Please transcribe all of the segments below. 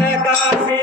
नकाशे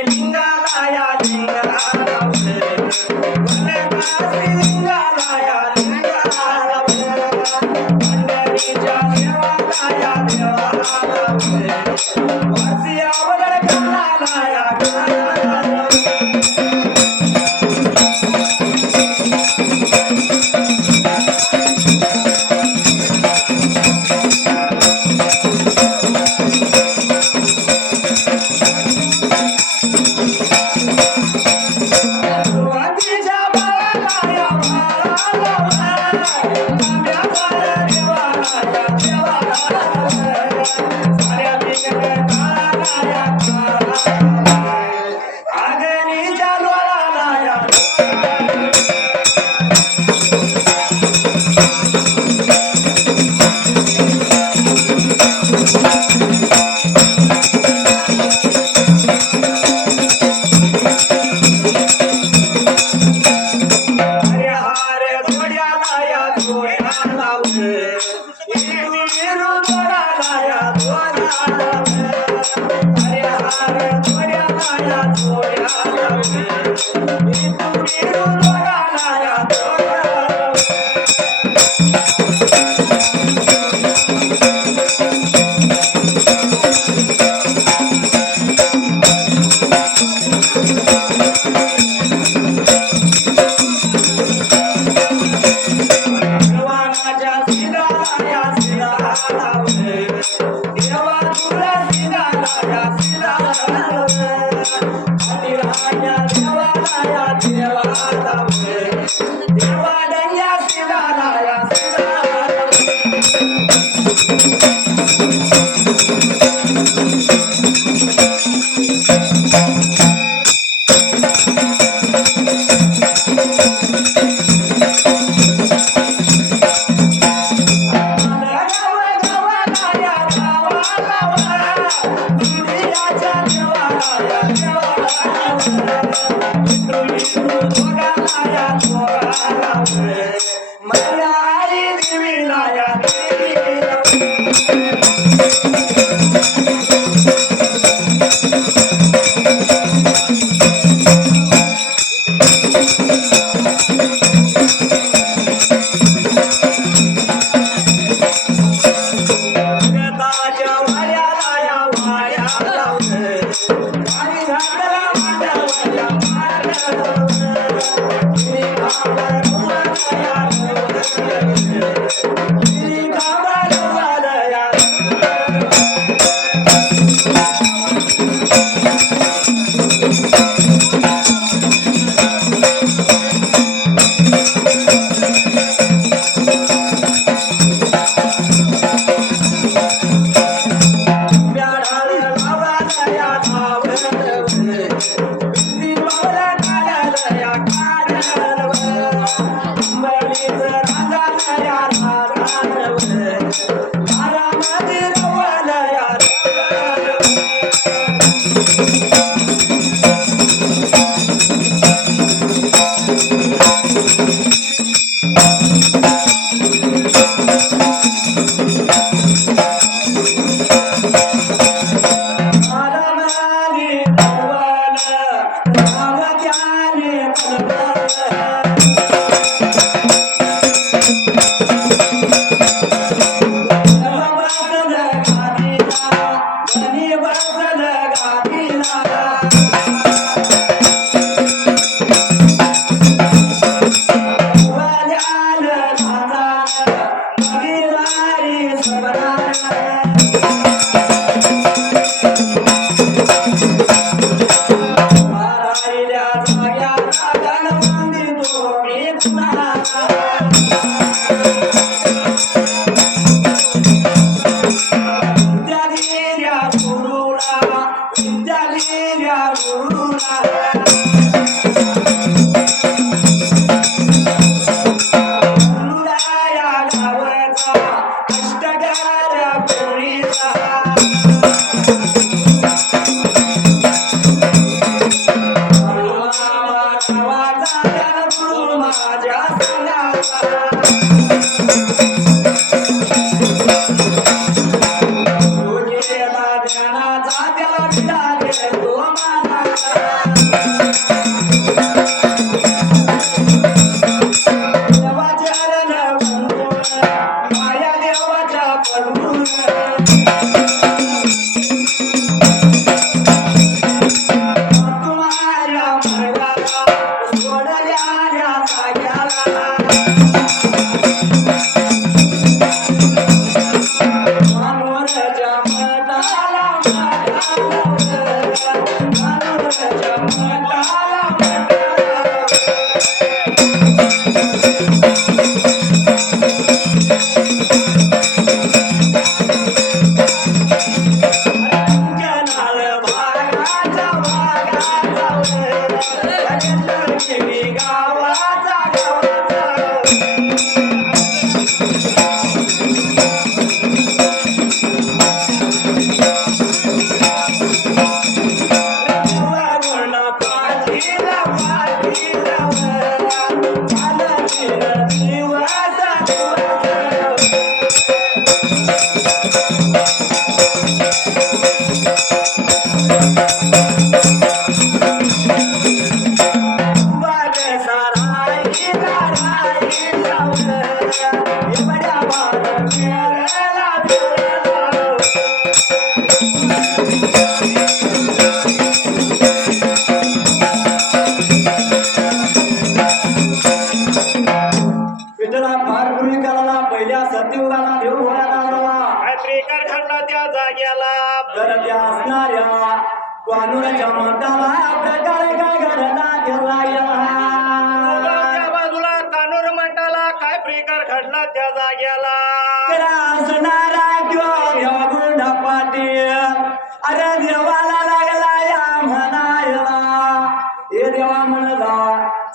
विद्या दिल्या गुरुला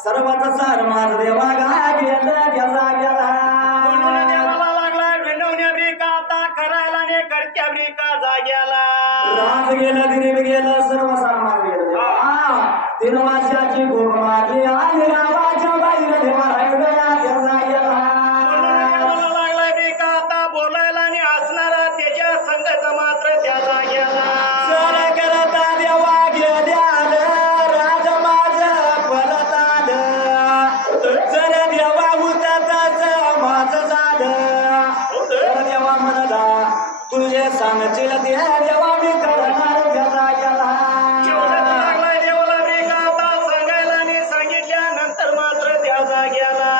सर्वाचा सार माझ देवा गेला देवाला लागला विनवण्या ब्रिका आता करायला ने करत्या ब्रिका जाग्याला राज गेलं दिरीब गेलं सर्व सार माझ गेलं 3 वर्षाची गोड माझी आणि गावाच्या बाईला देवा राहिला त्या जाग्याला लागला ब्रिका आता बोलायला ने असणारा त्याच्या संगत मात्र त्या जाग्याला सांगतील देवा मी करणार देवाला देवाला ब्रिका आता सांगायला आणि सांगितल्यानंतर मात्र त्या जाग्याला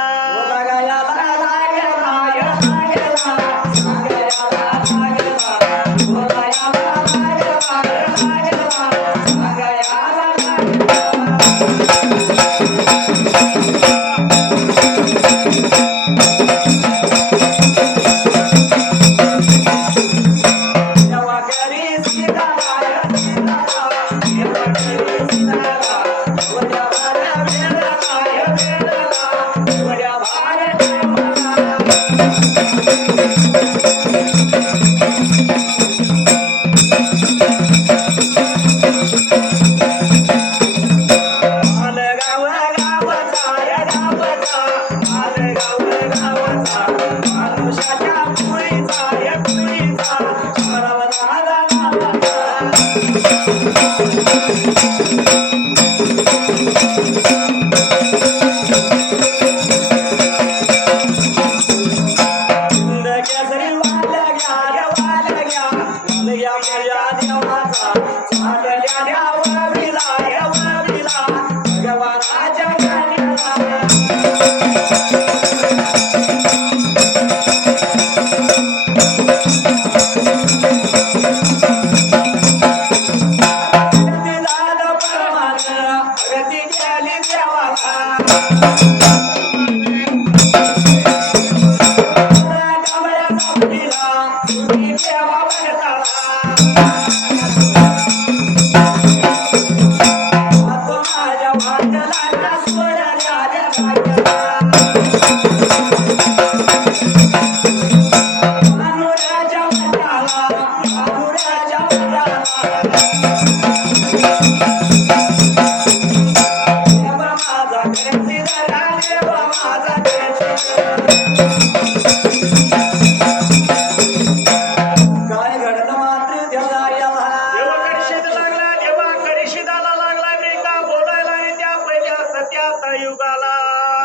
देवा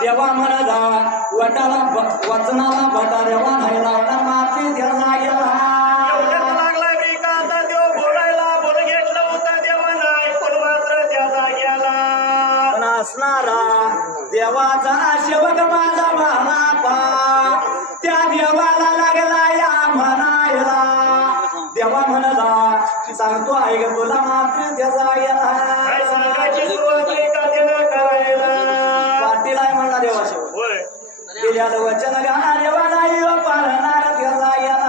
देवा म्हणाला वटाला वचनाला बटा देवा नाही लावणार माती त्या जागेला लागला मी का आता देव बोलायला बोल घेतलं होतं देवानं ऐकून मात्र त्या जाग्याला पण असणारा देवाचा सेवक माझा बाळापा त्या देवाला लागला या म्हणायला देवा म्हणाला सांगतो ऐक तुला मात्र त्या जागेला काय सांगायची सुरुवात का देणं करायला पाटील आहे म्हणला देवा शेवट होय दिल्याचं वचन गाणा देवा नाही पाळणार त्या जागेला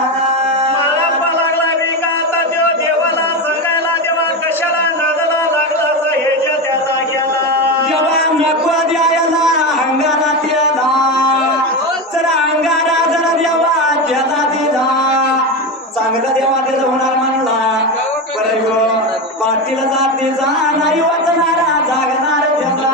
मला लागला मी का आता देव देवाला सांगायला देवा कशाला नादाला लागला ह्याच्या त्या जाग्याला जेव्हा नको द्यायला अंगारा त्याला जर अंगारा जरा देवा त्याला दिला चांगलं देवा दिलं होणार म्हणला पाटील जातीचा नाही वाचणारा जागणार त्याला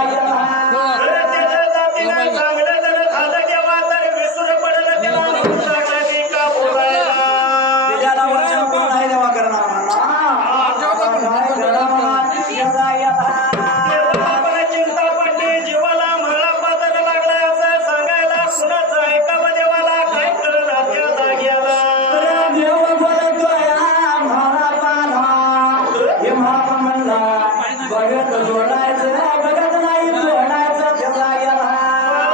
त्याच्या जातीनं चांगलं जर झालं देवा तर विसरून पडलं त्याला म्हणून लागला मी का बोलायला त्याला वचन कोण आहे देवा करणार देवाला चिंता पडली जीवाला मला पात्र लागला असं सांगायला कुणाचं ऐकावं देवाला काय कळलं त्या जाग्याला देव बोलतोय मला पाला हे महापा म्हणला बघत जोडायचं बघत नाही जोडायचं त्याला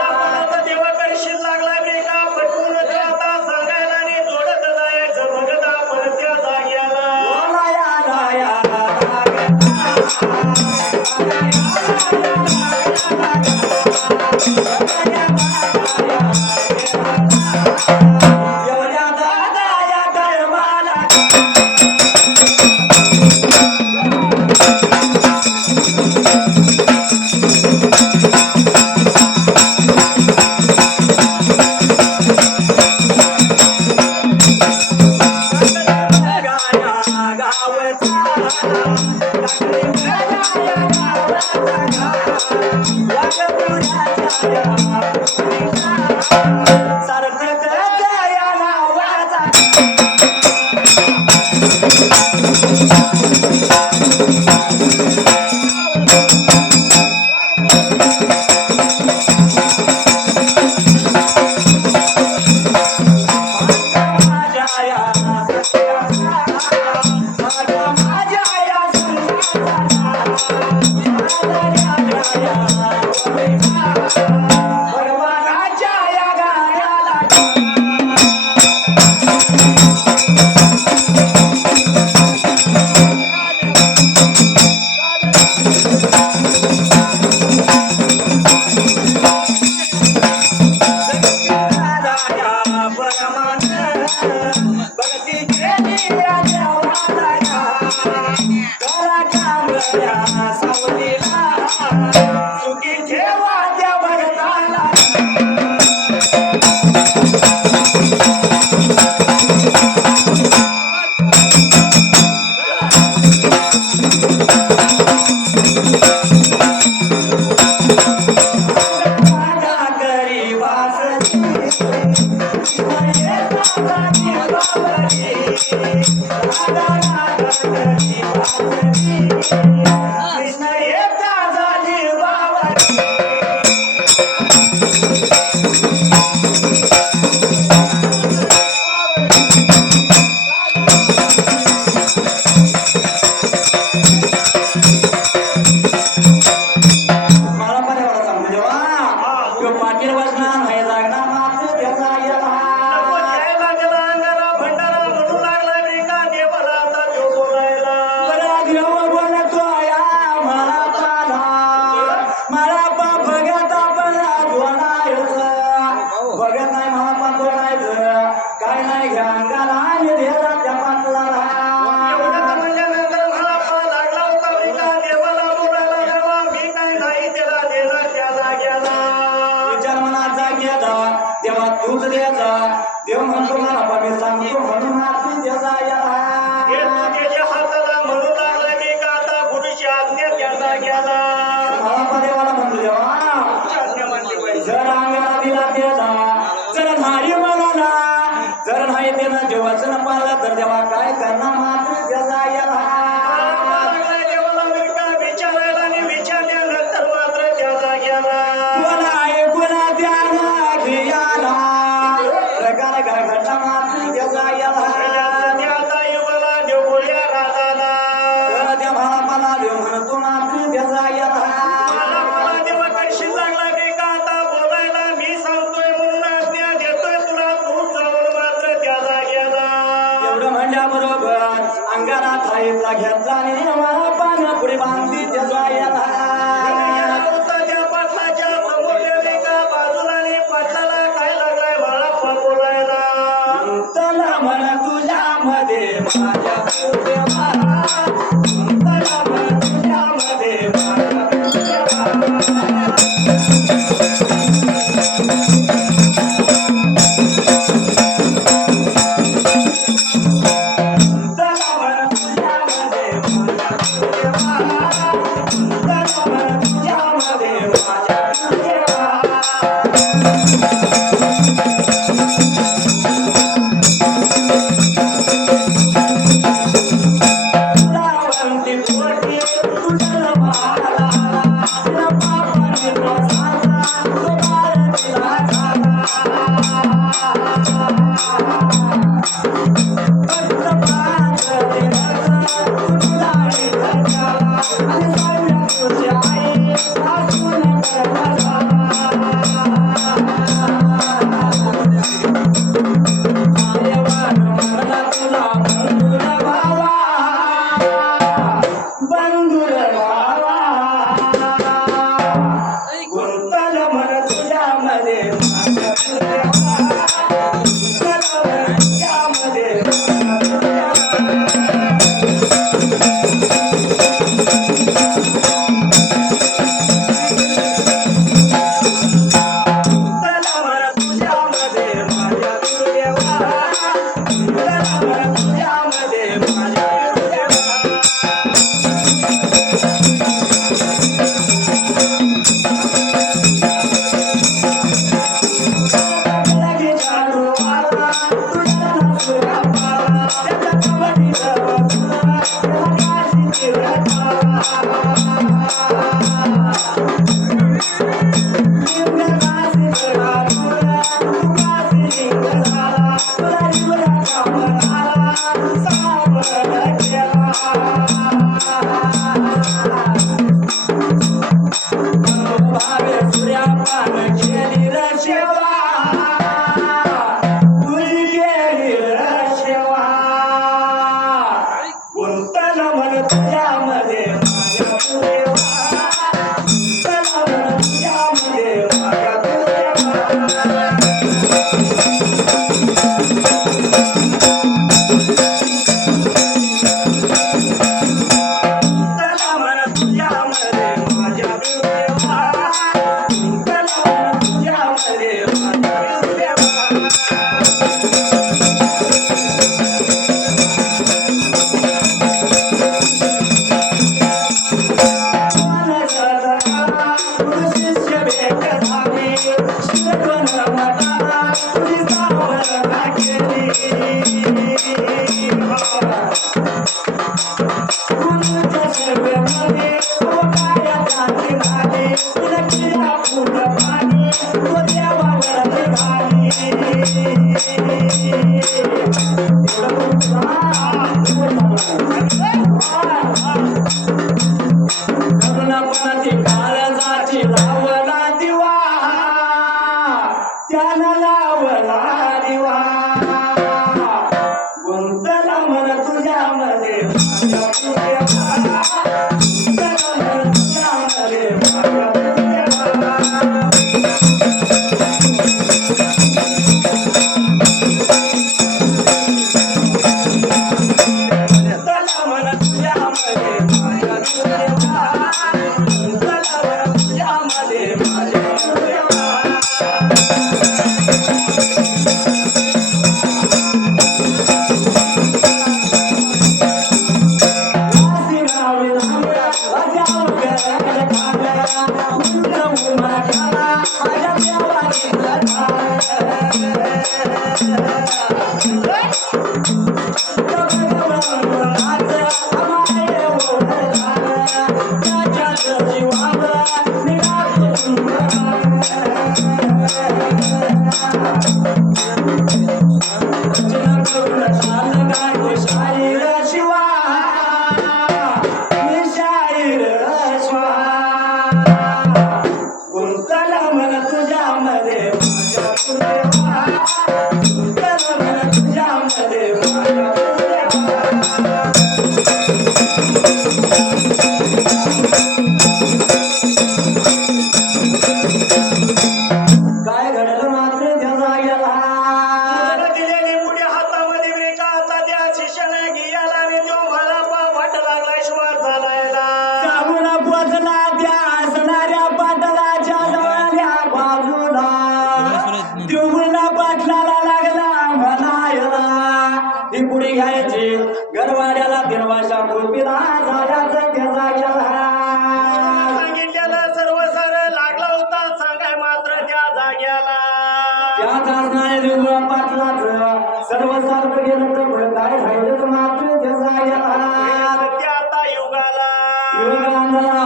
मला तर देवा करशील लागला मी का पटवून तो आता सांगायला आणि जोडत जायचं बघत आपण त्या जाग्याला एवढ्या दादा या टायमाला भगवानाच्या या गाण्याला सुखी ठेवा त्या भगताला करी वास कृष्ण येता झाली बाबा मला पण एवढं सांगतो जेव्हा तो पाटील बसणार नाही लागणार मात्र त्याचा नको द्यायला त्याला अंगाला भंडारा म्हणू लागला मी का देवाला आता तो बोलायला देव बोलतो या मला पाला मला पा भगत आपण जोडायचं भगत नाही मला पा जोडायचं काय नाही घ्या अंगाला आणि देवा त्या पाटलाला एवढं म्हणल्यानंतर मला पा लागला होता मी का देवाला बोलायला देवा मी काय नाही त्याला देणार त्या जाग्याला विचार मनाचा गेला तेव्हा तूच द्यायचा देव म्हणतो मला पा मी सांगतो म्हणून आपण द्यायचा हे याला तू त्याच्या हाताला म्हणू लागला मी का आता गुरुची आज्ञा त्या जाग्याला मला पा देवाला म्हणतो देवा आज्ञा म्हणली पाहिजे जर अंगाला दिला त्याला जर नाही म्हणाला जर नाही त्यानं देवाचं पाळलं तर देवा काय करणार मात्र त्याचा याला देवाला मी का विचारायला आणि विचारल्यानंतर मात्र त्या जाग्याला बोला ऐकून देव म्हणतो मात्र त्याचा मला मला देवा करशील लागला बे का आता बोलायला मी सांगतोय म्हणून आज्ञा देतोय तुला तू जाऊन मात्र त्या जाग्याला एवढं म्हणल्याबरोबर अंगारा थाळीतला घेतला आणि मला पाण्या पुढे बांधली त्याचा त्या पाटलाच्या समोर गेले का बाजूला आणि पाटलाला काय लागलाय मला बोलायला तला म्हणा तुझ्यामध्ये माझ्या देवा तला म्हणा तुझ्यामध्ये माझ्या तुझ्यामध्ये वीर गुंतला मन तुझ्यामध्ये माझ्या गुंतला मन तुझ्यामध्ये काय घडलं मात्र त्याचा गेला दिलेली मुली हातामध्ये ब्रेका आता त्या शिष्याने घ्यायला आणि तो मला वाट लागला श्वास झालायला साबुना पोचला त्या असणाऱ्या पाटलाच्या जवळल्या बाजूला देऊळला पाटलाला लागला म्हणायला ही पुढे घ्यायची गरवाड्याला दिनवाशा कुलपीला झाल्याचं त्याचा गेला सांगितलेलं सर्व सर लागला होता सांगाय मात्र त्या जाग्याला त्याच असणाऱ्या देऊळा पाटलाचं सर्व सारखं गेलं तर पुढे काय राहिलं मात्र त्याचा गेला सत्य आता युगाला युगांना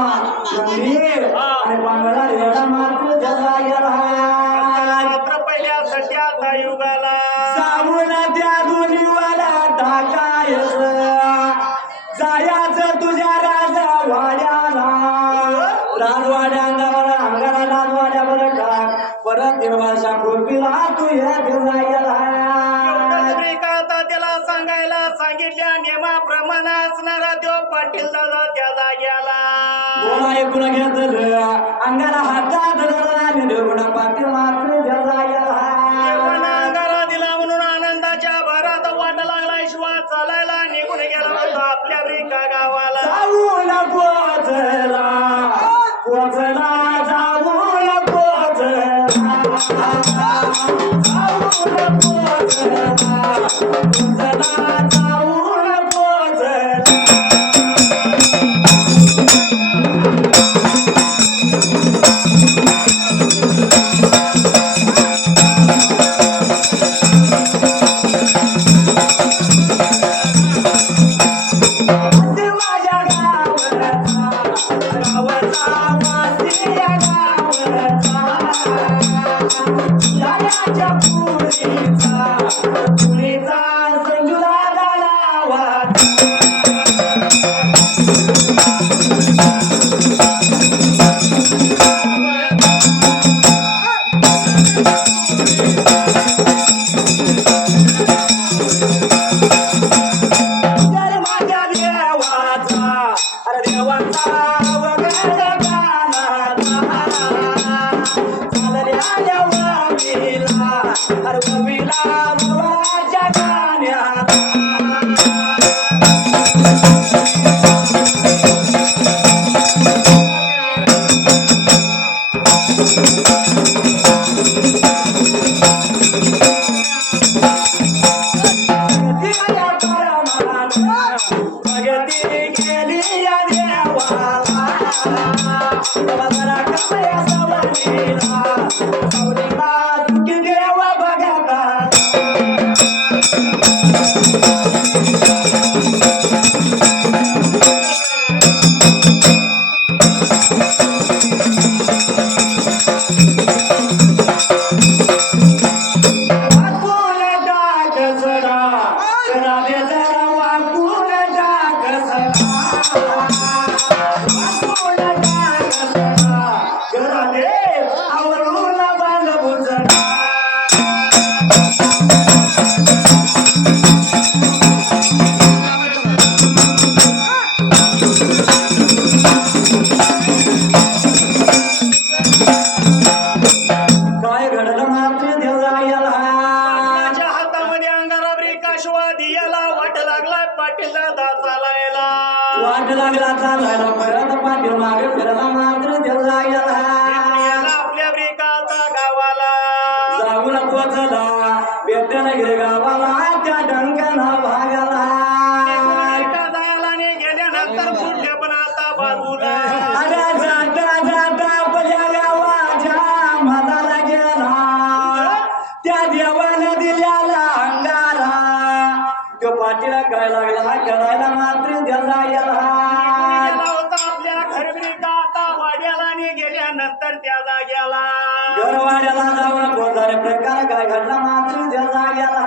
आणि पांगळा रेडा मात्र त्याचा गेला मात्र पहिल्या सत्य आता युगाला साबुना त्या दोन्हीवाला टाकायचं जायचं तुझ्या राजा वाड्याला राजवाड्या अंगाला राजवाड्यावर टाक परत निर्वाशा खुरपीला तू ह्या आता त्याला सांगायला सांगितल्या नियमाप्रमाणे असणारा तो पाटील दादा त्या जाग्याला बोला ऐकून घेतलं अंगाला हातात धरला देवडा पाटील मात्र त्या जाग्याला अंगाला दिला म्हणून आनंदाच्या भरात वाट लागला श्वास चालायला निघून गेला होता आपल्या ब्रिका गावाला जाऊन पोचला पोचला जाऊन पोचला जाऊन पोचला पोचला जाऊन पोचला माझ्या गावाचा वासिया गावाचा पुरीचा संजुला गालावा काय घडलं मात्र पाटलाच्या हातामध्ये अंगारा ब्रेका श्वास दियाला वाट लागला पाटील दादा चालायला वाट लागला चालायला परत पाटील मागे फिरला मात्र देवला गेला याला आपल्या ब्रेकाचा गावाला जाऊन पोचला बेट्याला गिरे गावाला त्या डंकाना भागाला एका जायला आणि गेल्यानंतर पुढे पण आता बाजूला अरे जाता जाता आपल्या गावाच्या मधाला गेला त्या देवानं दिल्याला अंगारा तो पाटीला काय लागला करायला मात्र त्याला गेला गेला होता आपल्या घरबरी का आता वाड्याला आणि गेल्यानंतर त्या जाग्याला गरवाड्याला जाऊन पोचारे प्रकार काय घडला मात्र त्याला गेला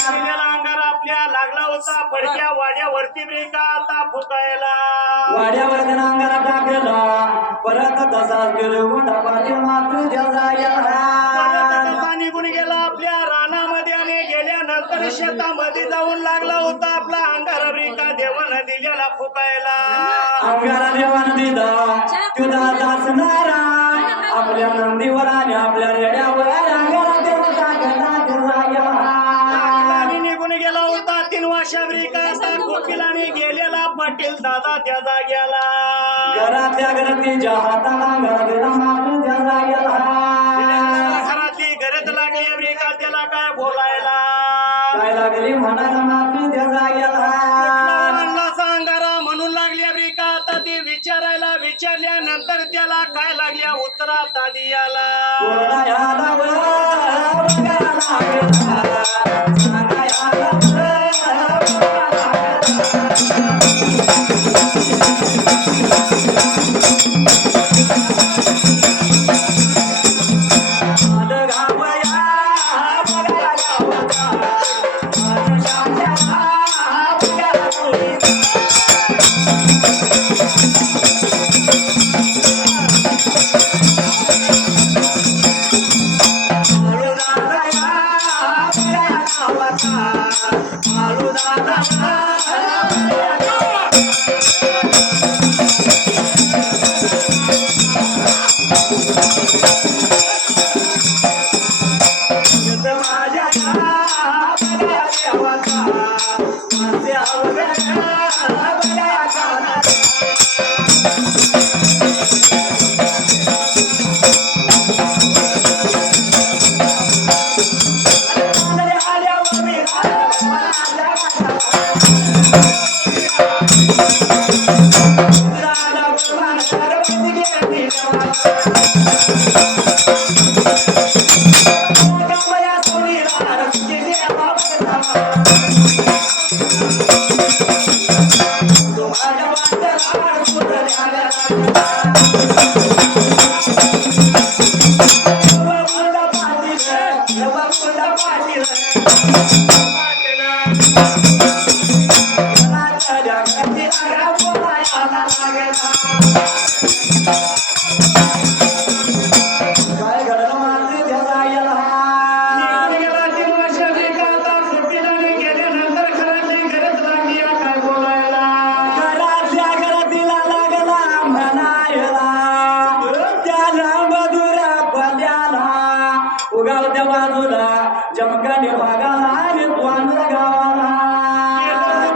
गेलेला अंगारा आपल्या फडक्या लागला होता फडक्या वाड्यावरती ब्रेका आता फुकायला वाड्यावर अंगाला टाकला परत तसाच गिरवून ढपाली मात्र तसा निघून गेला आपल्या रानामध्ये आणि गेल्यानंतर शेतामध्ये जाऊन लागला होता आपला अंगारा ब्रेका देवानं दिलेला फुकायला अंगारा देवानं दिला तो दादा असणारा आपल्या नंदीवर आणि आपल्या रेड्यावर अंगारा देवा आणि निघून गेला होता 3 वर्षा ब्रेका कोकिलाने गेलेला पाटील दादा त्या जाग्याला घरातल्या घरातीच्या हाताला घरातला मात्र त्या जाग्याला घरातली गरज लागली ब्रेका त्याला काय बोलायला काय लागली म्हणाला मात्र त्या जाग्याला अंगारा म्हणून लागल्या ब्रेका आता ती विचारल्यानंतर त्याला काय लागल्या उत्तरात आधी याला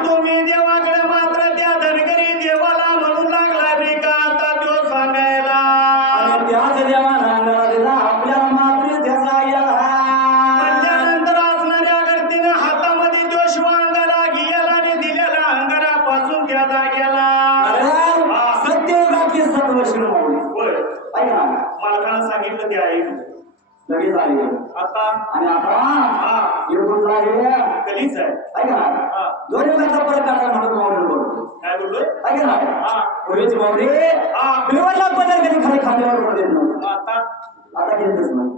तुम्ही देवाकडे मात्र त्या धनगरी देवाला म्हणून लागला ब्रेका आता तो सांगायला त्यानंतर असणाऱ्या गर्दीनं हातामध्ये तो शिवांगाला घियाला आणि दिलेला अंगारापासून त्या जाग्याला मालकानं सांगितलं ते आहे लगेच आले आता आणि आता कधीच आहे दोन्ही प्रकारचा फरक काढला म्हणून मावळी बोलतो काय बोललोय ऐका ना पूर्वीची मावळी बिवडला बदल कधी खाली खांद्यावर पडते आता घेतच नाही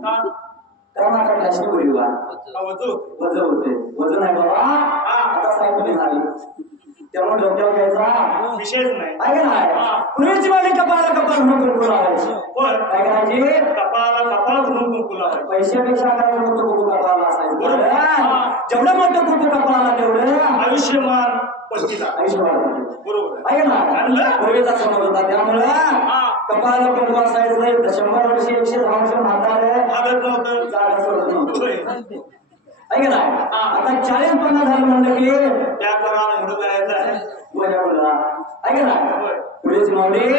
कारण आता फॅशन बोलली वजन होते वजन आहे बाबा आता सायकल झाली त्यामुळे डोक्यावर घ्यायचा विशेष नाही ऐका ना पूर्वीची मावळी कपाळाला कपाळ म्हणून कुंकू लावायची काय करायची कपाळाला कपाळ म्हणून कुंकू लावायची पैशापेक्षा काय मोठं कुंकू कपाळाला असायचं जेवढं मोठं कुंकू कपाळाला तेवढं आयुष्यमान पस्तीला आयुष्यमान बरोबर ऐका ना पूर्वीचा समज होता त्यामुळं कपाळाला कुंकू असायचं 100 वर्ष 110 वर्ष म्हातारे आदत नव्हतं जागा सोडत नव्हतं ऐका ना आता 40-50 झालं म्हणलं की त्या करायला म्हणून जायचं आहे मजा बोलला ऐका ना पुढेच मावळी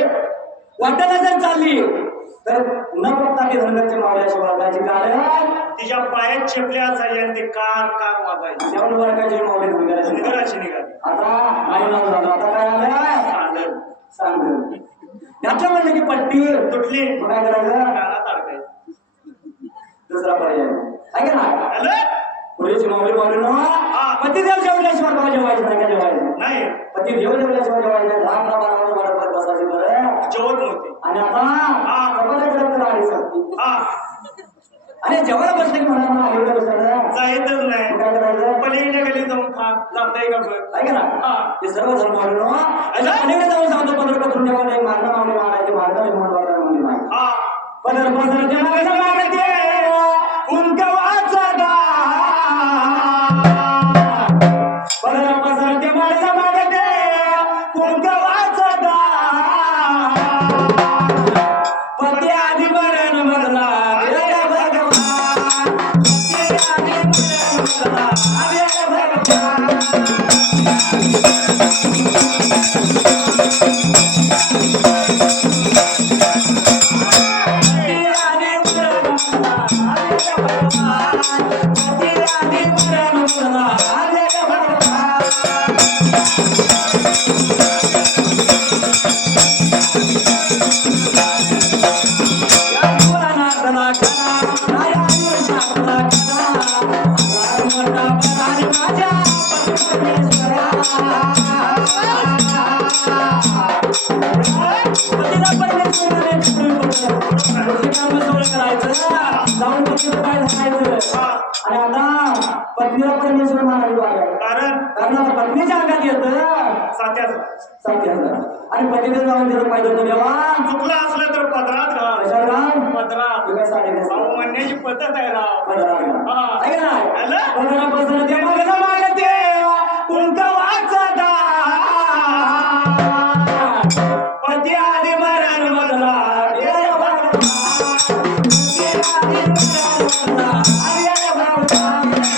वाटायला जर चालली तर न बघता ते धनगरच्या मावळ्याशी वागायचे कारण तिच्या पायात चेपल्या असायच्या ते कार कार वाजायची त्यामुळे वर्गाची मावळी धनगराची निघाली आता आई नाव झालं आता काय आलं सांग याच्या म्हणलं की पट्टी तुटली काय करायचं कानात अडकायचं दुसरा पर्याय ऐका ना आलं पुढेची मावळी पतिदेव जेवल्याशिवाय बाबा जेवायचं नाही का जेवायचं नाही पतिदेव जेवल्याशिवाय जेवायचं लहान प्रमाणामध्ये वाढत बसायचे बरं जेवत नव्हते आणि आता कपाळाकडे आली सांगते आणि जेवायला बसले की म्हणा एवढं बसलं जायचंच नाही काय करायचं पलीकडे गेली जाऊन खा जाताय का बघ ऐका ना हा हे सर्व धर्म पलीकडे जाऊन सांगतो पंधरा पत्रून ठेवा एक मागणं मागणी मागायची मागणं म्हणून मागणी हा पदर पसरते मागणं मागते कुंकवाचा पदर पसरते मागणं मागते कुंकवाचा पती आधी मरण मधला देव भगवान पती आधी मरण मधला देव भगवान आणि आता पत्नीला परमेश्वर मानावी लागेल कारण आता पत्नीच्या अंगात येत सात्याचं आणि पतीने जाऊन दिलं पाहिजे तर देवा चुकलं असलं तर पदरात घाल कशाला राम पदरात तुला साडी भाऊ म्हणण्याची पद्धत आहे राव पदरात हा. ऐका ना आलं? पदरापासून ते मागणं मागते कुंकवाचा पती आधी मरण मधला देव भगवान पती आधी मरण मधला देव भगवान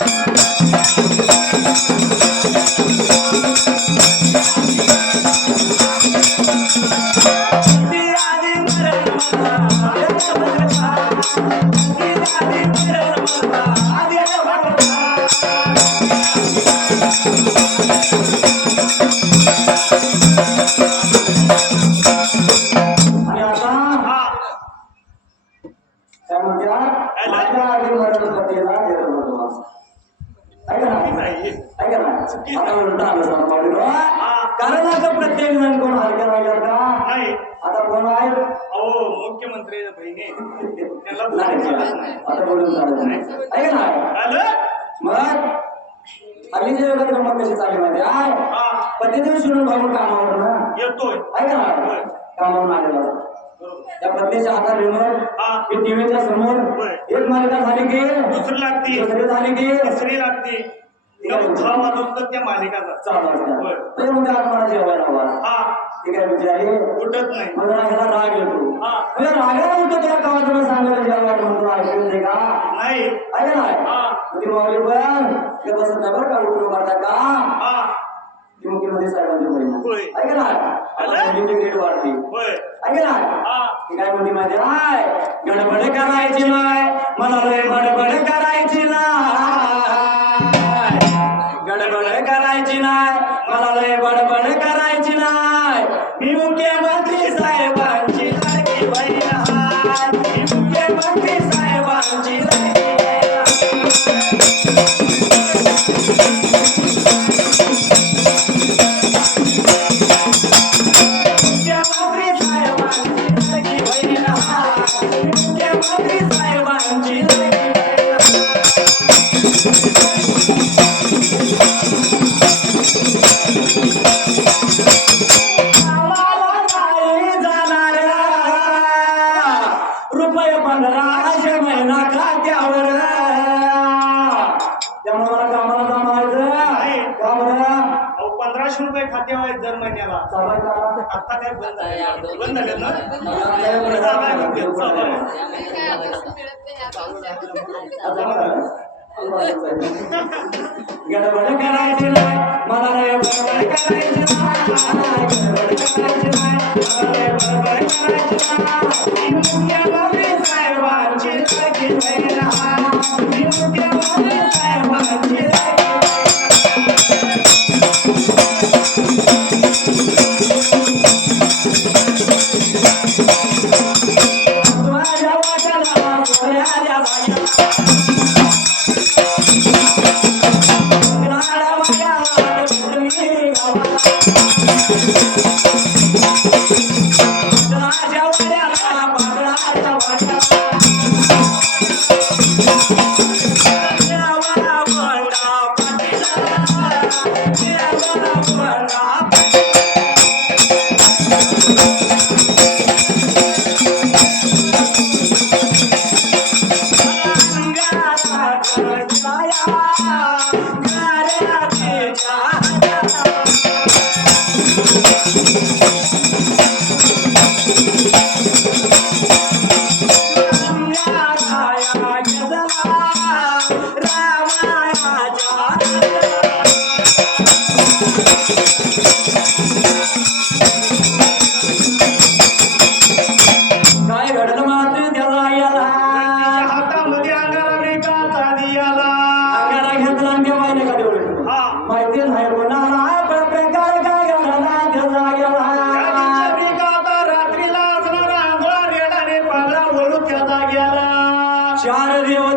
कारण आता प्रत्येक जण कोण हलक्या राहिला का नाही आता कोण आहे अहो मुख्यमंत्री बहिणी त्याला नाही बोलायचं नाही. आता बोलून चालत नाही ऐक ना आलं मग हल्लीच्या युगात गंमत कशी चालली माहिती आहे हा पतीदेव शिरून भाऊन कामावर ना येतोय ऐका ना होय. कामावरून आलेला बरोबर त्या पत्नीच्या हातात रिमोट हा हे टीव्हीच्या समोर होय. एक मालिका झाली की दुसरी लागती दुसरी झाली की तिसरी लागती चौथा वाजवतो त्या मालिकाचा चालू होय. असतात ते म्हणजे आज मला जेवायला हवा हा ठीक आहे विचारी उठत नाही मला ह्याला राग येतो हा म्हणजे रागाला होतो तुला कवा तुला सांगायला जेवायला म्हणतो ऐकून दे का नाही ऐका ना हा ती मागली पण ते बसत नाही बरं का उठलो करता का हा ती मुख्यमंत्री साहेबांची होय. बहीण ऐका ना आलं? आता मुलींची ग्रेड वाढली होय ऐका ना हा ती काय म्हणते माझी आय गडबड करायची नाही मला लय बडबड करायची नाही गडबड करायची नाही मला लय बडबड करायची नाही मी मुख्यमंत्री साहेबांची लाडकी बहीण आहे मी मुख्यमंत्री साहेबांची लाडकी बहीण मुख्यमंत्री साहेबांची लाडकी बहीण आहे मुख्यमंत्री साहेबांची लाडकी रुपये 1500 महिना खात्यावर त्यामुळे मला कामाला जमायचं नाही. का बरं अहो 1500 रुपये खाते आहेत दर महिन्याला चालायचं आता काय बंद झाले बंद झाले ना आपल्याकडे चालू आहे म्हणजे, चालू आहे. गडबड करायची नाही मला लय बडबड करायची नाही गडबड करायची नाही मला लय बडबड करायची नाही मी मुख्यमंत्री साहेबांची लाडकी बहीण आहे मी मुख्यमंत्री साहेबांची लाडकी माझ्या वाट्याला सोन्याच्या बाया राजा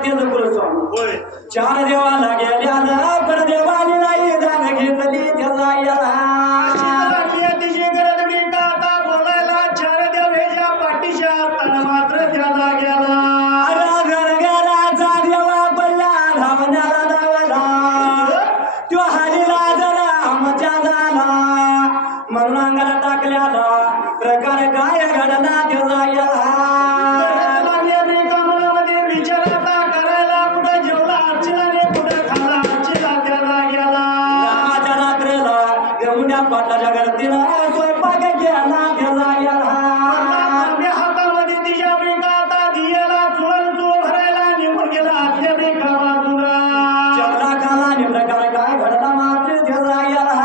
त्याचं पुढे सांगू होय चार देवाला गेल्याला पण देवाने नाही जाण घेतली त्याचा याला लागली अतिशय गरज का आता बोलायला चार देवाच्या पाठीच्या तन मात्र त्या जाग्याला घरघराचा देवा पडला धावण्याला धावला तो हालीला जरा आमच्या झाला म्हणून अंगाला टाकल्याला प्रकार काय घडला त्याचा याला मनामध्ये विचार आता करायला कुठं जेवला अर्चनाने कुठं खाला अर्चना त्या जाग्याला रामाच्या रात्रीला गवण्या पाटलाच्या गर्दीला स्वयंपाक केला त्याचा याला आपल्या हातामध्ये तिच्या ब्रेका आता दियाला चुळण चुळ भरायला निघून गेला आपल्या ब्रेका बाजूला जेवढा काला आणि प्रकार काय घडला मात्र त्याचा याला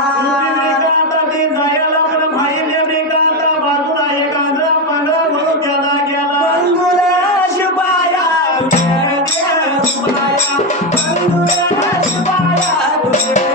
आता ते जायला पण बाहेरच्या ब्रेका आता बाजूला एक आंधळा पांढरा म्हणून त्या जाग्याला बंधुरा शिपाया तुझे शिपाया बंधुरा शिपाया तुझे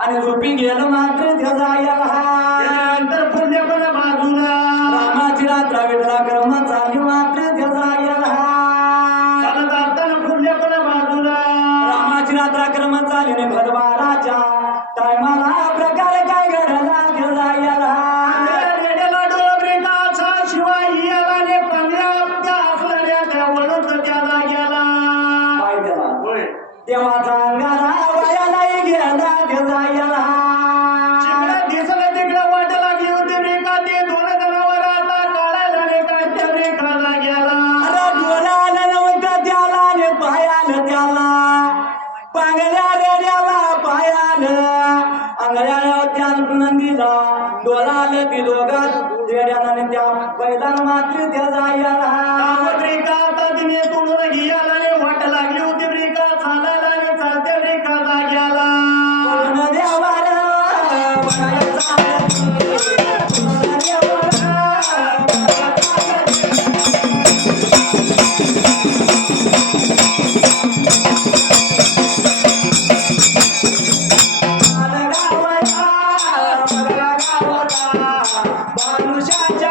आणि झोपी गेलं मात्र त्याचा त्यानंतर पुण्य पण बाजूला रामाची रात्र विठला क्रम चालली मात्र त्याचा चालत असताना पुण्य पण बाजूला रामाची रात्र क्रम चालली भगवानाच्या टायमाला प्रकार काय घडला त्याचा रेड्याला डोळा ब्रेकाचा शिवाय याला ने पंधरा त्या असणाऱ्या त्या वळून त्या जाग्याला काय त्याला होय देवाचा अंगाला वाया नाही गेला त्याचा जिकडं दिसलं तिकडं वाट लागली होती ब्रेका ते दोन जनावर आता काढायला रे काय त्या ब्रेका जाग्याला अरे डोळ्याला नव्हतं त्याला ने पायाला त्याला पांगल्या रेड्याला पायाला अंगड्याला त्या नंदीला डोळाला ती दोघात रेड्याला आणि त्या बैलाला मात्र त्याचा ब्रेका आता तिने तोडून घ्यायला रे वाट लागली होती ब्रेका चालायला आणि चालत्या ब्रेका जाग्याला मनुष्याच्या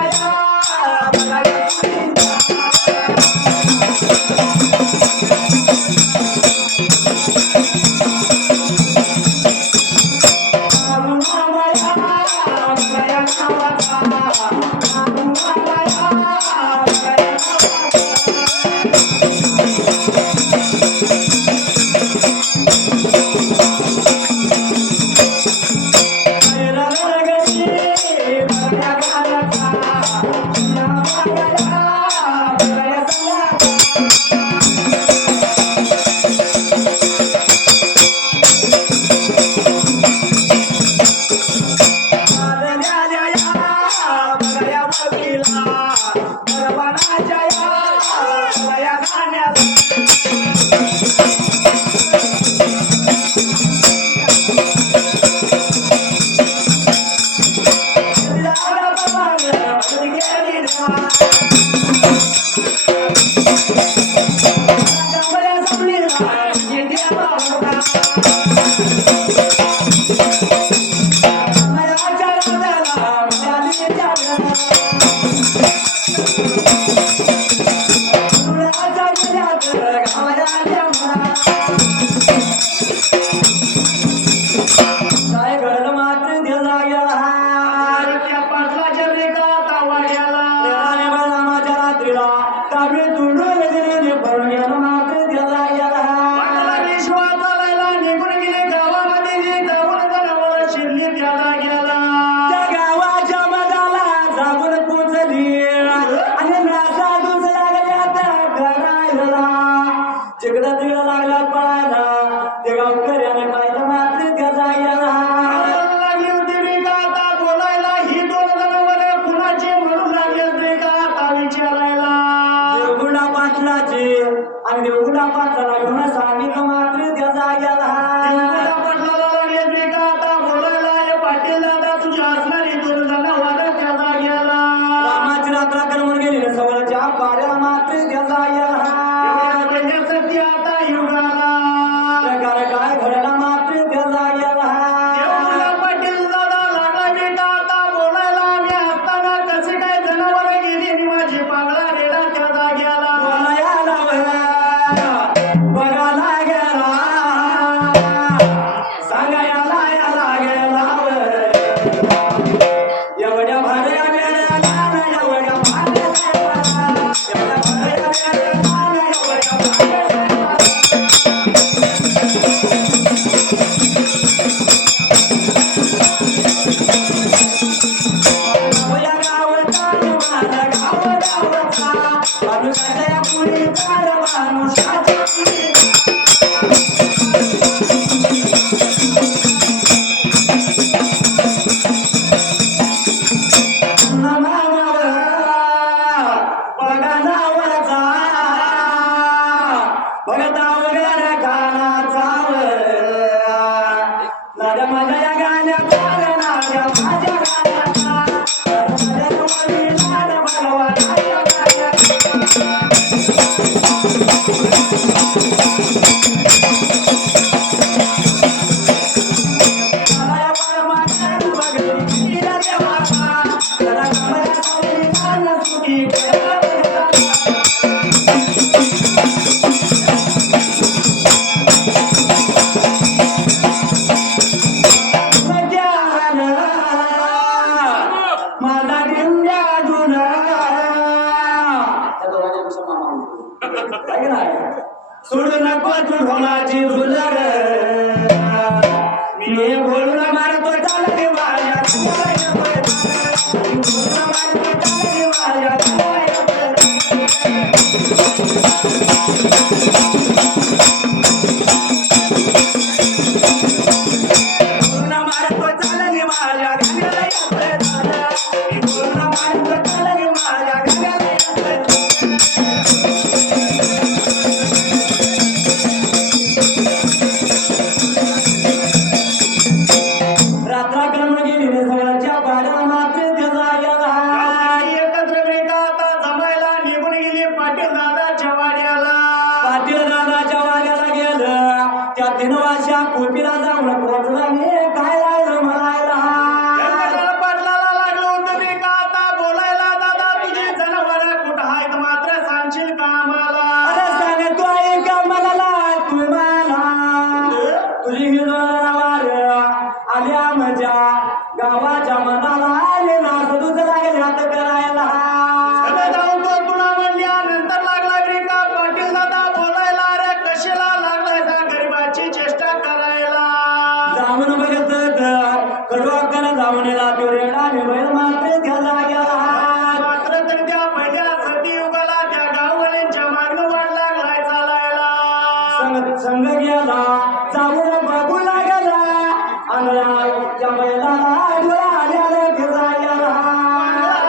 आणि देऊला पात्राला घेऊन सांगितलं मात्र त्या जाग्याला देवला पटलाला लागले बरे का आता बोलायला ये पाटील दादा तुझी असणारी दोन जनावर त्या जाग्याला रामाची रात्र करमून गेली ना सवरच्या पाऱ्याला मात्र त्या जाग्याला सत्य आता युगाला प्रकार काय घडला मात्र त्या जाग्याला देवला पाटील दादा लागला बरे का आता बोलायला मी असताना कसे काय जनावर गेली आणि माझी पागळा रेडा त्या जाग्याला बघायला गेला सांगायला याला गेला एवढ्या भाड्या गेल्या एवढ्या भाड्या एवढ्या भाड्या सोडू नको तू ढोलाची झुलर मी बोलून मारतो चालते माझ्या कोपीला जाऊन पोचला मी काय लागलं म्हणायला पाटलाला लागलो होतं मी का आता बोलायला दादा तुझे जनावर कुठं आहेत मात्र सांगशील का आम्हाला अरे सांग तू ऐका मला तुम्हाला तुझी ही जनावर आल्या माझ्या गावाच्या मनाला आले ना तुझं लागेल हात करायला जाऊन तो तुला म्हणल्या नंतर लागला रे का पाटील दादा बोलायला रे कशाला लागलाय का गरीबाची चेष्टा करायला जाऊन बघत कडवाकाला जाऊन तो रेडा बैल मात्र त्या जाग्याला मात्र तर त्या पहिल्या सतीयुगाला त्या गाववाल्यांच्या मागणं वाढ लागलाय चालायला संग गेला जाऊन बघू लागला आणि त्या बैलाला डोळा आल्याला त्या जाग्याला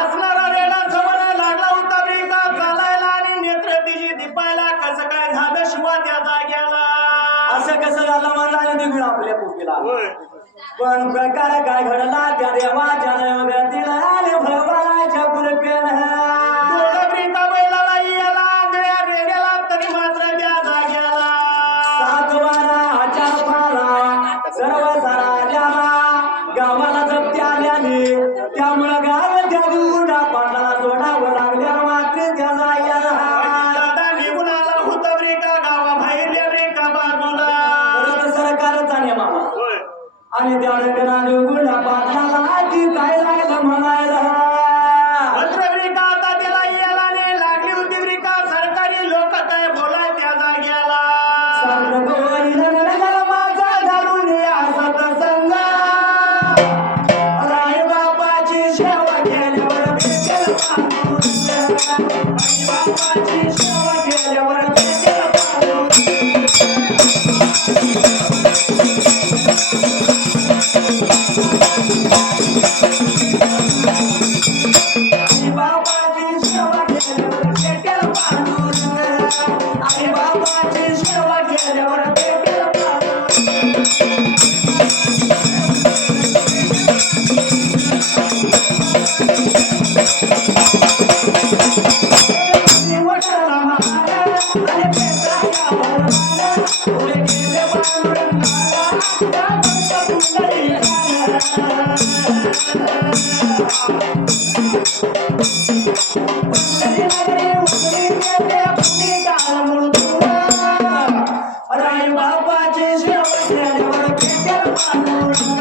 असणारा रेडा जवळ लागला होता रे का चालायला आणि नेत्र तिची दिपायला कसं काय झालं शिवा त्या जाग्याला असं कसं झालं म्हणला निघून आपल्या पोपीला पण प्रकार काय घडला त्या देवाच्या नैवेद्याला आणि भगवानाच्या कृपेला डोळ्याकरिता बैलाला याला आंधळ्या रेड्याला तरी मात्र त्या जाग्याला 7 वारा 4 पारा सर्व साराल्याला गावाला जप्ती आल्याने त्यामुळं गाव त्या दुडा पाटलाला जोडावं लागल्या मात्र त्या जाग्याला दादा निघून आला होता रे का गावाबाहेर रे का बाजूला परत सरकारचा नेमाला आणि त्या रंगनाने गुंडा पाटलाला ती काय लागलं म्हणायला भद्रवरी का आता त्याला याला ने लागली होती रे का सरकारी लोक काय बोलाय त्या जाग्याला माझा घालून असत संग राय बापाची सेवा केल्यावर भेटेल माणूस आई बापाची सेवा केल्यावर भेटेल माणूस आई बाबाची सेवा केल्यावर भेटेल माणूस आई बाबा आई बापाची सेवा केल्यावर भेटेल पांडुरंग.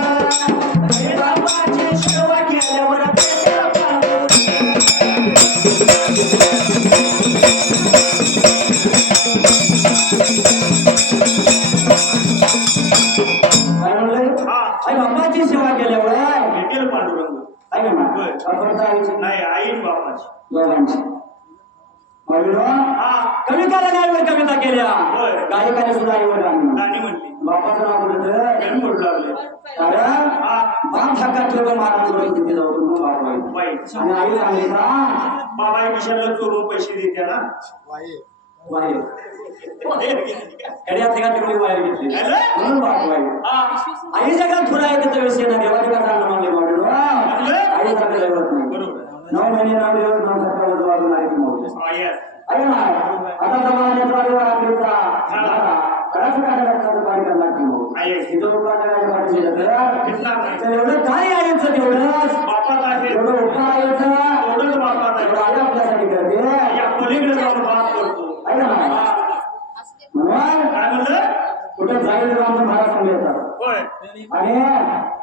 आई बापाची सेवा केल्यावर भेटेल पांडुरंग. काय म्हणलं? आई बापाची सेवा केल्यावर भेटेल पांडुरंग. आहे ना होय. आपण जायची नाही आईन बापाची. दोघांची कविताला गायवर कविता केल्या होय. गायकाने सुद्धा आईवर आणलं. गाणी म्हणली. बापाचं नाव बोलत गण म्हणू लागले. कारण हा बाप हक्कात ठेवलं महाराज तिथे जाऊ मग बाप व्हायचं. वाईट. आणि आई सांगली का बाबा खिशाला चोरून पैसे देत्या ना. वाहेर बाहेर गेली का? कड्यात ठिकाण ठिकाणी वायर घेतली म्हणून बाप व्हायचं. आई जगात थोडा आहे त्याचा विषय ना देवाचे का चांगलं मानले म्हणून आई सारखं जगत नाही. बरोबर. 9 महिने 9 दिवस 9 सप्ताह वाजून आई मोठी आई आहे. आहे ना आता जमान्याचा रात्रीचा करायचं काय लक्षात पाणी करायला लागते आई आहे. तिथं उपाय पाठी भेटणार नाही. तर एवढं काय आईचं तेवढंच बापात आहे. एवढं उपकार आईचं तेवढंच बापात एवढं आहे. आई आपल्यासाठी करते या पलीकडे जाऊन बाप करतो. आहे ना हा. म्हणून काय म्हणलं? कुठे जाईल तर आमचं महाराज सांगायचं होय. आणि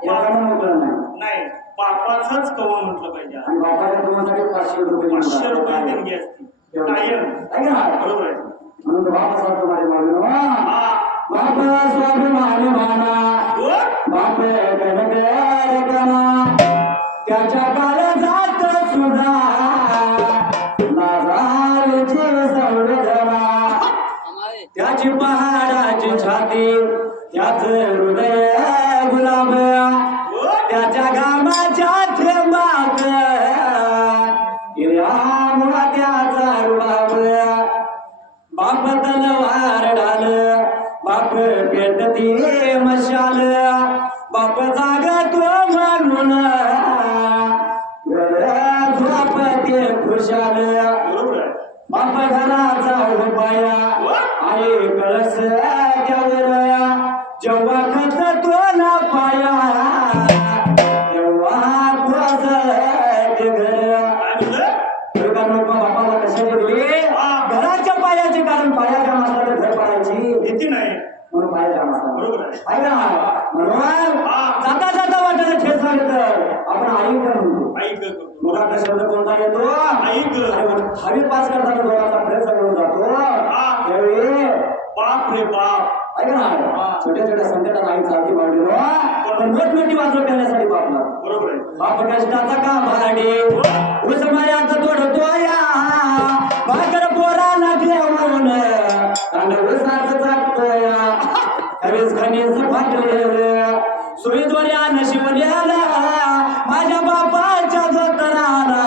याला मोकळं नाही नाही बापाचंच कवं म्हटलं पाहिजे. आणि बापाच्या तुम्हाला 500 रुपये 500 रुपये देणगी असते कायम. आहे ना बरोबर आहे. म्हणून बाप सांगतो माझ्या मागणं हा. बाप स्वाभिमानी माना हो? बाप कणकना त्याच्या काळजात सुद्धा नागाळीची संवेदना त्याची पहाडाची छाती त्याच हृदय गुलाब त्याच्या घामाच्या थेंबात हिरव्या त्याचा रुबाब बाप तलवार ढाल बाप पेटती मशाल बाप जागतो म्हणून झोपते खुशाल बरोबर आहे. बाप घराचा उपाया आई कळस त्यावर जेव्हा खत तो ना पाया तेव्हा कोसळते घर काय म्हणलं? बापाला कशाची दिली घराच्या पायाची कारण पायाच्या माणसाला घर पाडायची भीती नाही. म्हणून पायाच्या माणसाला बरोबर आहे. आहे ना म्हणून जाता जाता वाटायला ठेस सांगितलं आपण आई कर म्हणतो आई करतो. मुलाचा शब्द कोणता येतो आई कर. हवी पास करताना दोघांचा प्रयत्न करून जातो त्यावेळी बाप रे बाप. ऐका ना छोट्या छोट्या संकटात आई चालती मांडलो पण मोठमोठी वाचलं करण्यासाठी बापला बरोबर आहे. बाप कष्टाचा का भाडी उस्मायात तोडतोया भाकर पोराला ठेवून कांड उसाच चाकतोया खरीच खनीच फाटलेलं सुईद्वाऱ्या नशिवल्याला माझ्या बापाच्या जोतराला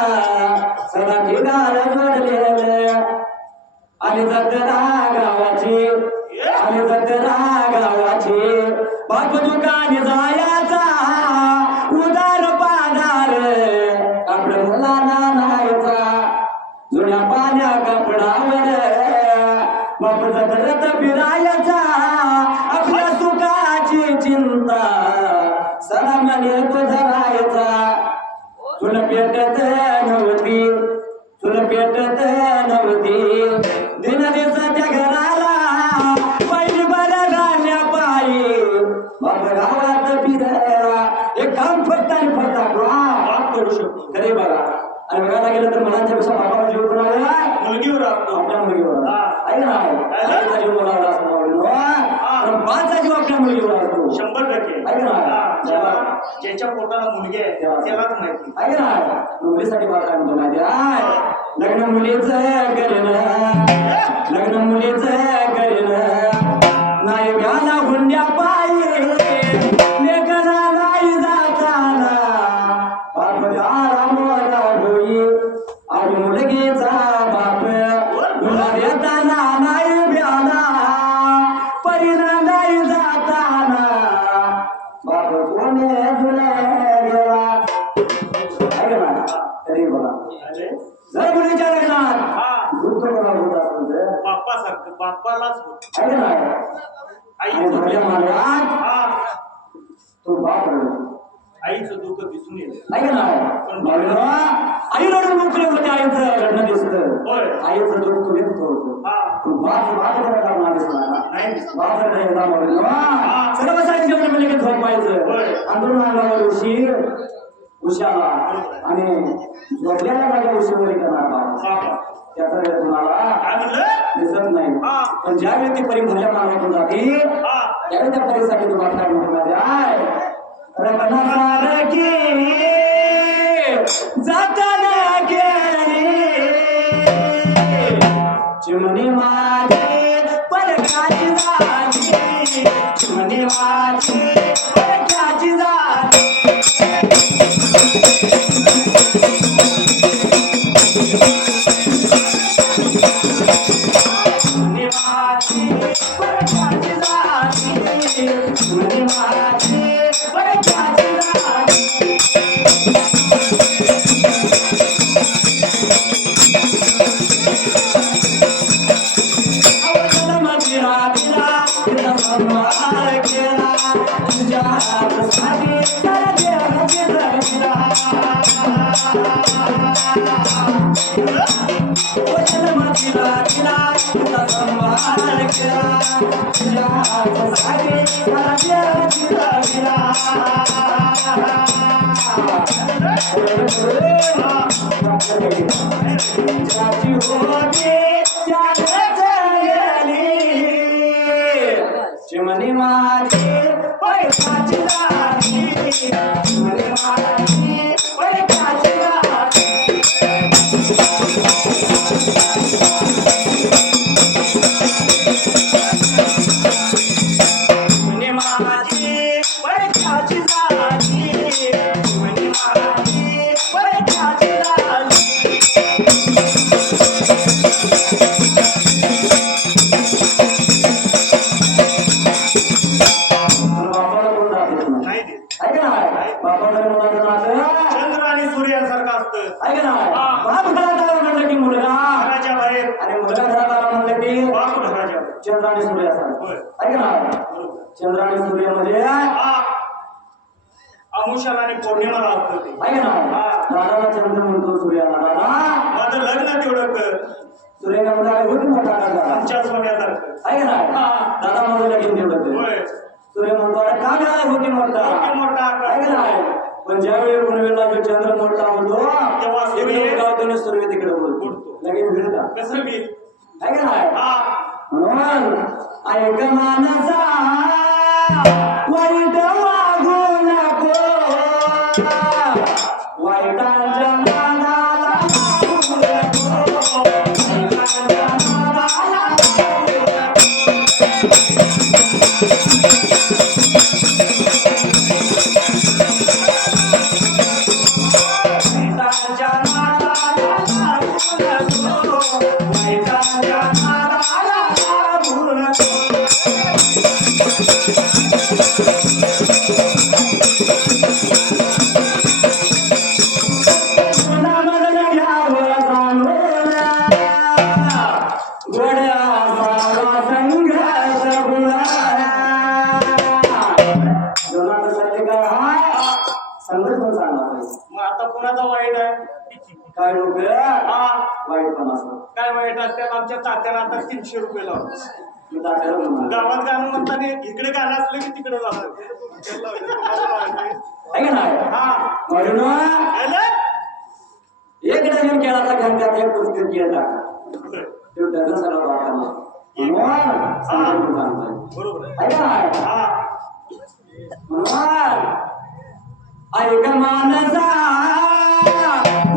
सदा ठिकाण जोडलेलं आणि जत्रा गावाची आणि जत्रा गावाची बाप दुकान जायाचा उदार पादार आपल्या मुलांना नाहीचा जुन्या पाण्या कपडावर बाप जत्रत फिरायचा आपल्या सुखाची चिंता सलामने तो धरायचा तुला पेटत नव्हती तुला पेटत नव्हती दिन दिवसाच्या घराला पहिली बरं झाल्या पायी बाप गावात फिरायला एक काम फक्त आणि फक्त बाप करू शकतो. खरे बघा आणि बघायला गेलं तर मुलांच्या पेक्षा बापाला जीव कोणाला मुलगीवर असतो. आपल्या मुलगीवर आहे ना आईचा जीव मुलावर असतो पण बाचा जीव आपल्या मुलगीवर असतो 100%. आहे ना ज्याच्या पोटाला मुलगी आहे त्यालाच माहिती. आहे ना मुलीसाठी बात काय म्हणतो माहिती आहे लग्न मुलीचं करणं लग्न मुलीचं करणं नाही घ्याला हुंड्या पायी लेकरा नाही जाताना बाप झाला मोरा डोई आणि मुलगीचा बाप तुला देताना नाही ब्याला परिणाम नाही जाताना बाप कोणे तुला गेला आहे ना तरी बघा अरे जर मुलीच्या लग्नात हा दुःख कोणा होत असेल तर बाप्पासारखं बाप्पालाच होत. आहे ना आई आणि माझ्या मागण्यात हा तो बाप रडतो आईचं दुःख दिसून येत ऐक ना आई रडून मुकले होते आईचं रडणं दिसतं होय आईचं दुःख व्यक्त होतं हा बात करायला नाही बात करायला सर्व जेवण म्हणजे की झोपायचं अंदरून अंगावर उशाला आणि झोपल्याला माझ्या उशीवर करणार त्याचा वेळ तुम्हाला काय म्हणलं दिसत नाही पण ज्यावेळी ती परी भरल्या मानवातून जाते त्यावेळी त्या परीसाठी तुम्हाला काय म्हणतो आहे रत्नासारखी जाताना गेली चिमणी माझी परकाची झाली चिमणी माझी परकाची झाली चिमणी माझी पैसाची राणी चिमणी माझी पैसाची राणी चिमणी माझी पैसाची राणी चिमणी माझी पैसाची राणी नाही चंद्र आणि सूर्यासारखं असतं म्हणलं की मुलगा घराच्या बाहेर आणि मुलगा घरात आला म्हणलं की बाप घराच्या बाहेर चंद्र आणि सूर्यासारखं ऐक ना चंद्र आणि सूर्यामध्ये अमुषाला आणि पौर्णिमाला असतं ते ऐक ना दादाला चंद्र म्हणतो सूर्याला दादा माझं लग्न तेवढं कर सूर्याला मुलगा होती मोठा दादा आमच्या सोन्यासारखं ऐक ना दादा माझं लगीन तेवढं होय सूर्य म्हणतो अरे का मिळाला होती मोठा मोठा ऐक ना पण ज्यावेळी पुनवेला जो चंद्र मोठा होतो तेव्हा सूर्य सूर्य तिकडे बोलतो लगेच भिडता कसं मी ऐक ना म्हणून ऐक मानसा वाईट वागू नको वाईटांच्या नादाला लागू नको वाईटांच्या नादाला लागू मग आता कुणाचा वाईट आहे काय लोक वाईट पण असतात काय वाईट असतात आमच्या तात्याला आता 300 रुपये लावतात मी तात्याला म्हणणार. गावात गाणं म्हणताना इकडे गाणं असलं की तिकडे जातात ऐक ना म्हणून एक डझन केळाचा घंट्यात एक पुस्तक केळ टाका तो डझन सगळा वापरला बरोबर ऐक ना म्हणून ऐक मानसा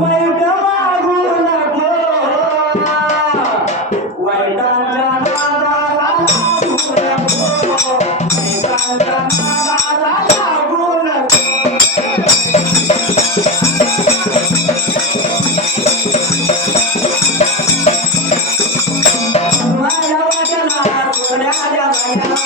वाईट मागू नको वाईटांच्या नादाला लागू नको वाईटांच्या नादाला लागू नको माझ्या वाटला सोन्याच्या बाया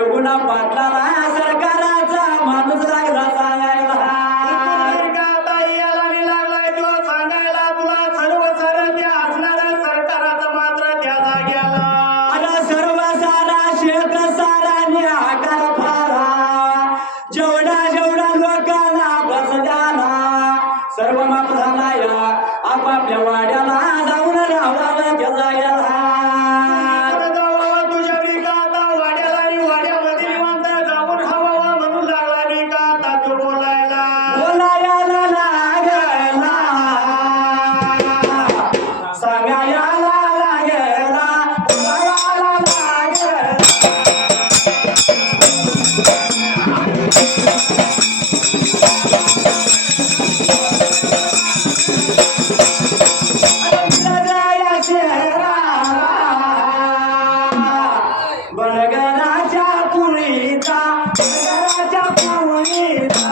योगुणा पाटलाला सरकाराचा माणूस लागला सांगायला ताई याला नाही लागलाय तो सांगायला तुला सर्व सारं ते असणारं सरकाराचं मात्र त्या जाग्याला आता सर्व सारा शेत सारा आकार फारा जेवढा जेवढा लोकांना बस द्याला सर्व माप झाला या आपापल्या वाड्याला जाऊन राहावं त्या जाग्याला तुझ्या बिका आता वाड्याला आणि वाड्यामध्ये निवांत जाऊन हवा म्हणून लागला बिका आता तू बोलायला बोलायला लागला सांगायला लागला बोलायला लागला बनगराच्या पुळीचा बनगराच्या पुळीचा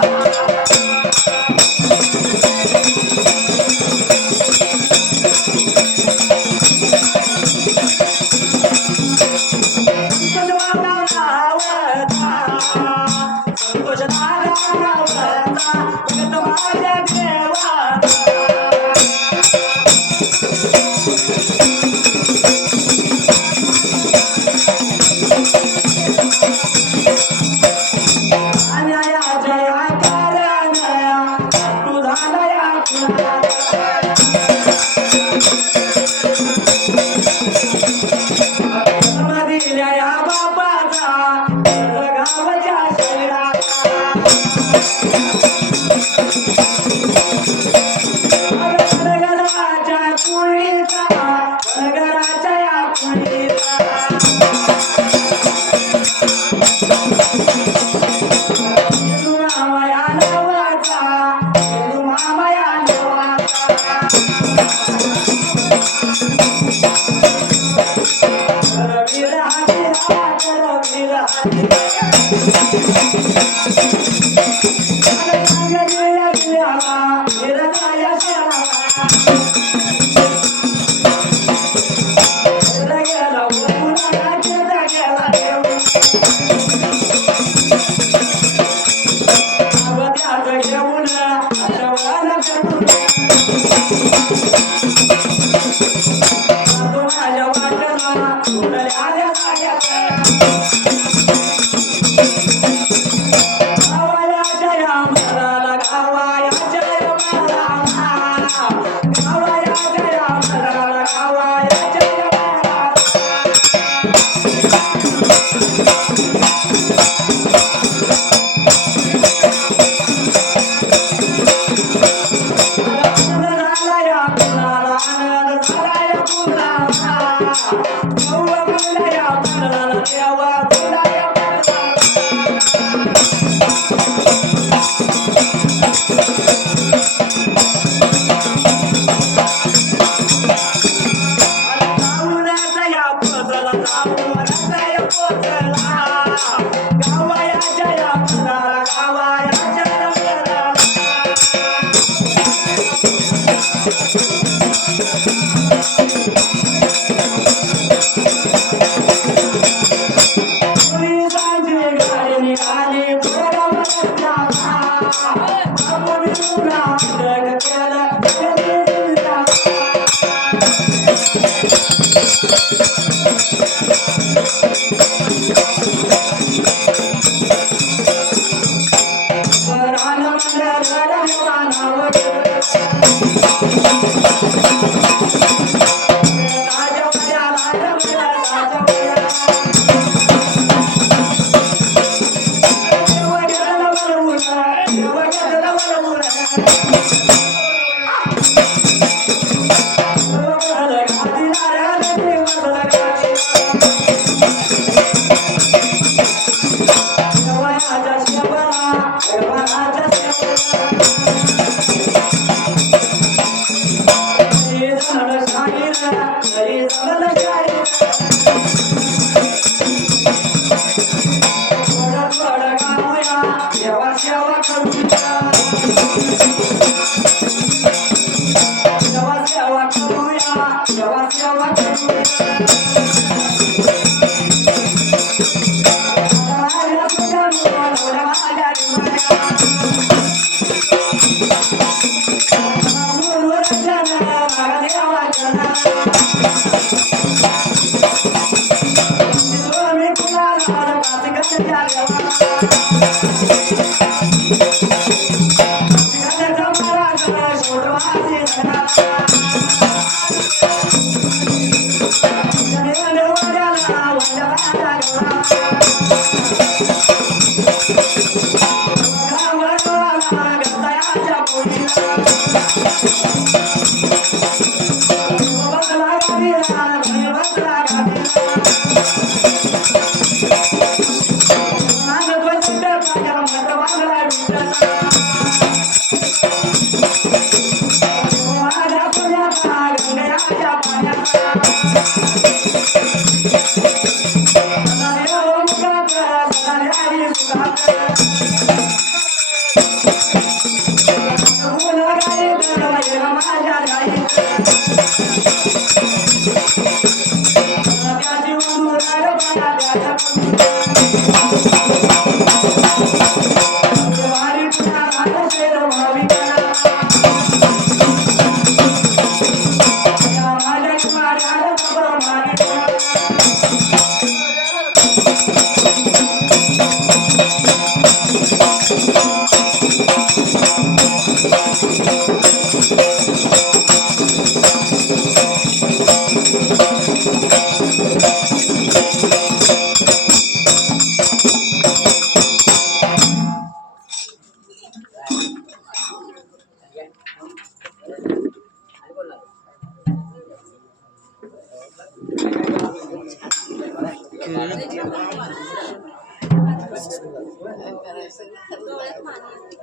संतोष माझ्या देवा डोळ्यात पाणी